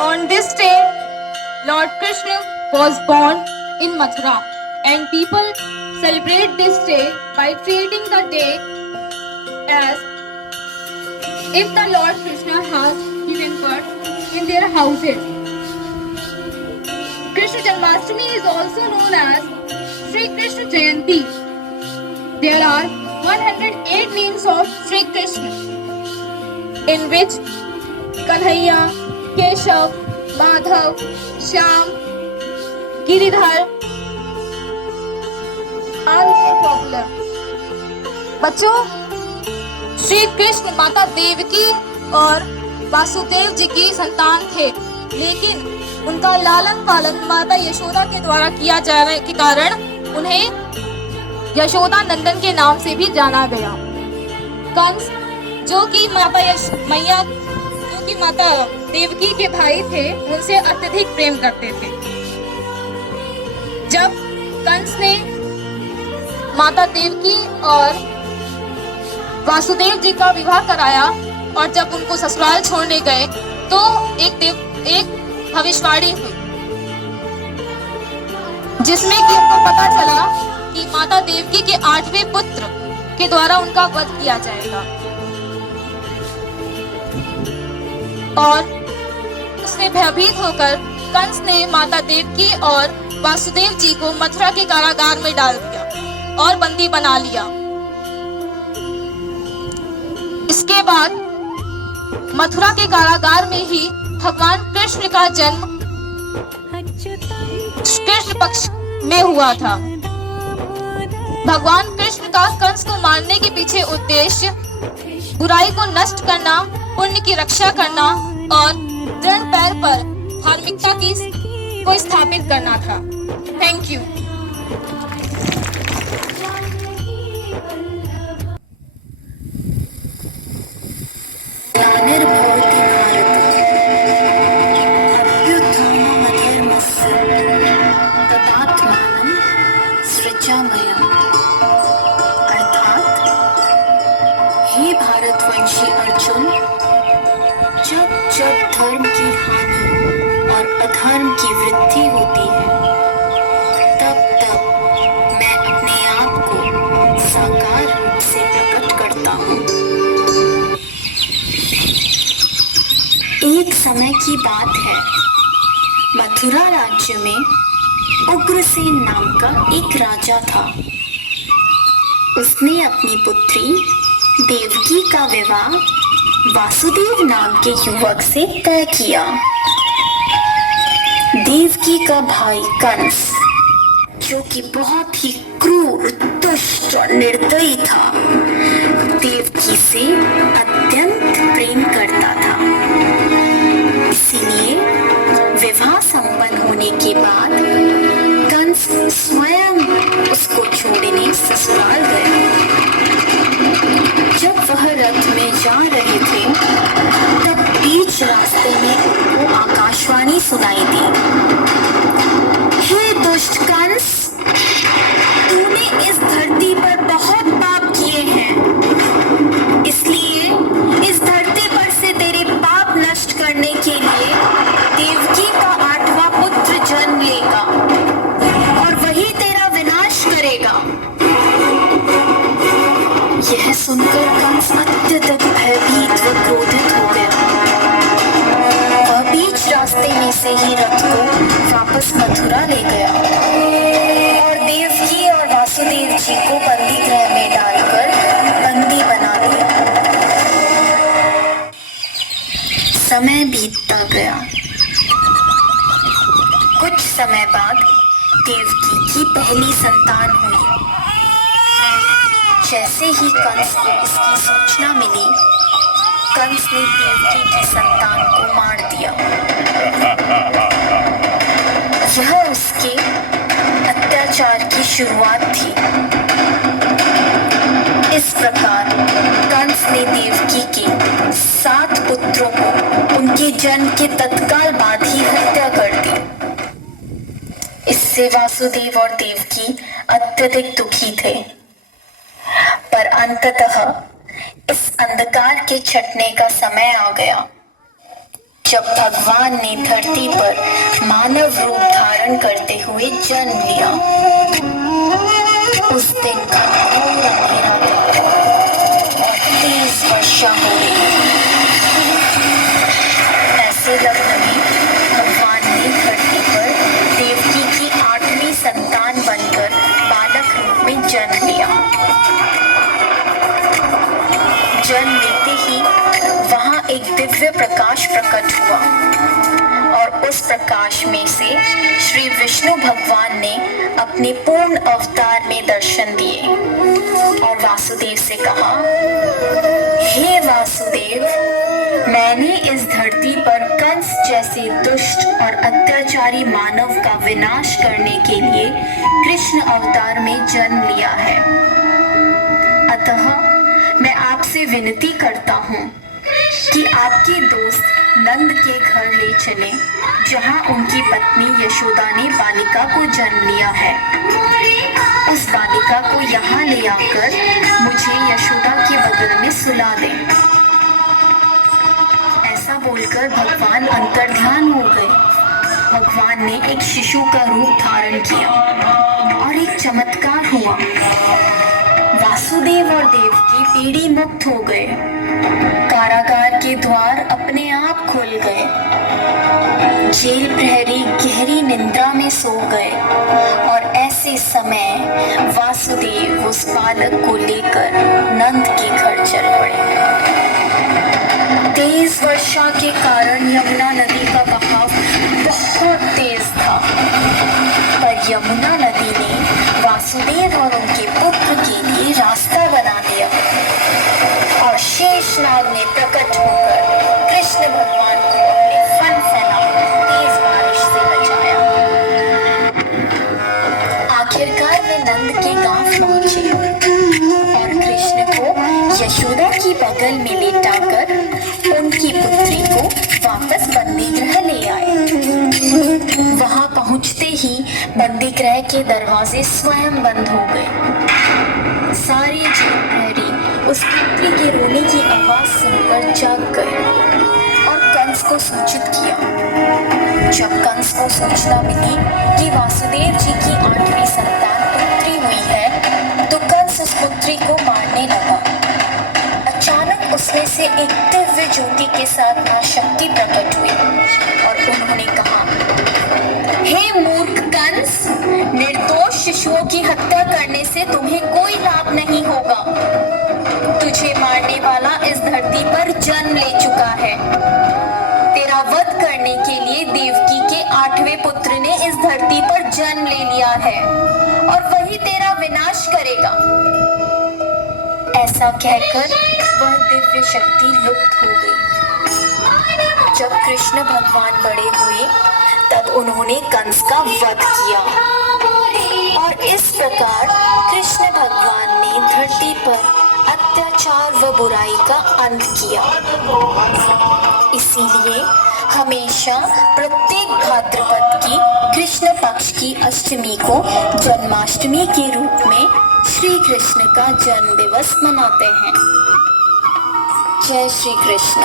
On this day, Lord Krishna was born in Mathura, and people celebrate this day by treating the day as if the Lord Krishna has given birth in their houses. Krishna Janmashtami is also known as Sri Krishna Jayanti. There are 108 names of Sri Krishna, in which Kanhaiya, Keshav, Madhav, Shyam, Giridhar are more popular. बच्चों, श्री कृष्ण माता देवकी और वासुदेव जी की संतान थे, लेकिन उनका लालन पालन माता यशोदा के द्वारा किया जाने के कारण उन्हें यशोदा नंदन के नाम से भी जाना गया। कंस जो कि माता देवकी के भाई थे, उनसे अत्यधिक प्रेम करते थे। जब कंस ने माता देवकी और वासुदेव जी का विवाह कराया और जब उनको ससुराल छोड़ने गए तो एक भविष्यवाणी हुई, जिसमें कि उनको पता चला कि माता देवकी के 8वें पुत्र के द्वारा उनका वध किया जाएगा, और उससे भयभीत होकर कंस ने माता देवकी और वासुदेव जी को मथुरा के कारागार में डाल दिया और बंदी बना लिया। इसके बाद मथुरा के कारागार में ही भगवान कृष्ण का जन्म कृष्ण पक्ष में हुआ था। भगवान कृष्ण का कंस को मारने के पीछे उद्देश्य बुराई को नष्ट करना, पुण्य की रक्षा करना और दृढ़ पैर पर धार्मिकता को स्थापित करना था। Thank you. भारतवंशी अर्जुन, जब जब धर्म की हानि और अधर्म की वृद्धि होती है, तब तब मैं अपने आप को साकार रूप से प्रकट करता हूँ। एक समय की बात है, मथुरा राज्य में उग्रसेन नाम का एक राजा था। उसने अपनी पुत्री देवकी का विवाह वासुदेव नाम के युवक से तय किया। देवकी का भाई कंस, जो कि बहुत ही क्रूर, दुष्ट और निर्दयी था, देवकी से अत्यंत प्रेम करता था। इसीलिए विवाह संपन्न होने के बाद कंस स्वयं उसको छोड़ने ससुराल गया। जब वह रथ में जा रहे थे, तब बीच रास्ते में उनको आकाशवाणी सुनाई दी। हे दुष्ट कंस, तूने इस धरती पर बहुत पाप किए हैं, इसलिए इस धरती पर से तेरे पाप नष्ट करने के लिए देवकी का 8वां पुत्र जन्म लेगा और वही तेरा विनाश करेगा। यह सुनकर कंस अत्यधिक भयभीत व क्रोधित हो गया। वह बीच रास्ते में से ही रथ को वापस मथुरा ले गया और देवकी और वासुदेव जी को बंदी गृह में डालकर बंदी बना लिया। समय बीतता गया। कुछ समय बाद देवकी की पहली संतान हुई। जैसे ही कंस को इसकी सूचना मिली, कंस ने देवकी की संतान को मार दिया। यह उसके अत्याचार की शुरुआत थी। इस प्रकार कंस ने देवकी के 7 पुत्रों को उनके जन्म के तत्काल बाद ही हत्या कर दी। इससे वासुदेव और देवकी अत्यधिक दुखी थे, पर अंततः इस अंधकार के छटने का समय आ गया। जब भगवान ने धरती पर मानव रूप धारण करते हुए जन्म लिया, उस दिन का घोर अंधेरा था और तेज वर्षा हो रही। ऐसे लग्न में भगवान ने धरती पर देवकी की 8वीं संतान बनकर बालक रूप में जन्म लिया। जन्म लेते ही वहां एक दिव्य प्रकाश प्रकट हुआ और उस प्रकाश में से श्री विष्णु भगवान ने अपने पूर्ण अवतार में दर्शन दिए और वासुदेव से कहा, हे वासुदेव, मैंने इस धरती पर कंस जैसे दुष्ट और अत्याचारी मानव का विनाश करने के लिए कृष्ण अवतार में जन्म लिया है। अतः मैं आपसे विनती करता हूँ कि आपके दोस्त नंद के घर ले चले, जहाँ उनकी पत्नी यशोदा ने बालिका को जन्म लिया है। उस बालिका को यहाँ ले आकर मुझे यशोदा के बगल में सुला दें। ऐसा बोलकर भगवान अंतर्ध्यान हो गए। भगवान ने एक शिशु का रूप धारण किया और एक चमत्कार हुआ। वासुदेव और देवकी पीड़ी मुक्त हो गए। कारागार के द्वार अपने आप खुल गए। जेल प्रहरी गहरी निंद्रा में सो गए और ऐसे समय वासुदेव उस बालक को लेकर नंद के घर चल पड़े। तेज वर्षा के कारण यमुना नदी का बहाव बहुत तेज था, पर यमुना नदी ने वासुदेव और उनके पुत्र के लिए रास्ता बना दिया और शेषनाग ने प्रकट होकर कृष्ण भगवान को अपने फन फैलाकर तेज बारिश से बचाया। आखिरकार वे नंद के गांव पहुंचे और कृष्ण को यशोदा की बगल में लेटाकर उनकी पुत्री को वापस बंदी गृह ले आए। वहां पहुंचते ही बंदी गृह के दरवाजे स्वयं बंद हो गए। सारे जेल प्रहरी उस पुत्री के रोने की आवाज सुनकर जाग गए और कंस को सूचित किया। जब कंस को सूचना मिली कि वासुदेव जी की 8वीं संतान पुत्री हुई है, तो कंस उस पुत्री को मारने लगा। अचानक उसमें से एक दिव्य ज्योति के साथ मां शक्ति प्रकट हुई और उन्होंने कहा, हे मूर्ख कंस, निर्दोष शिशुओं की हत्या करने से तुम्हें कोई लाभ नहीं होगा। तुझे मारने वाला इस धरती पर जन्म ले चुका है। तेरा वध करने के लिए देवकी के 8वें पुत्र ने इस धरती पर जन्म ले लिया है और वही तेरा विनाश करेगा। ऐसा कहकर वह दिव्य शक्ति लुप्त हो गई। जब कृष्ण भगवान बड़े हुए, तब उन्होंने कंस का वध किया और इस प्रकार कृष्ण भगवान ने धरती पर अत्याचार व बुराई का अंत किया। इसीलिए हमेशा प्रत्येक भाद्रपद की कृष्ण पक्ष की अष्टमी को जन्माष्टमी के रूप में श्री कृष्ण का जन्म दिवस मनाते हैं। जय श्री कृष्ण।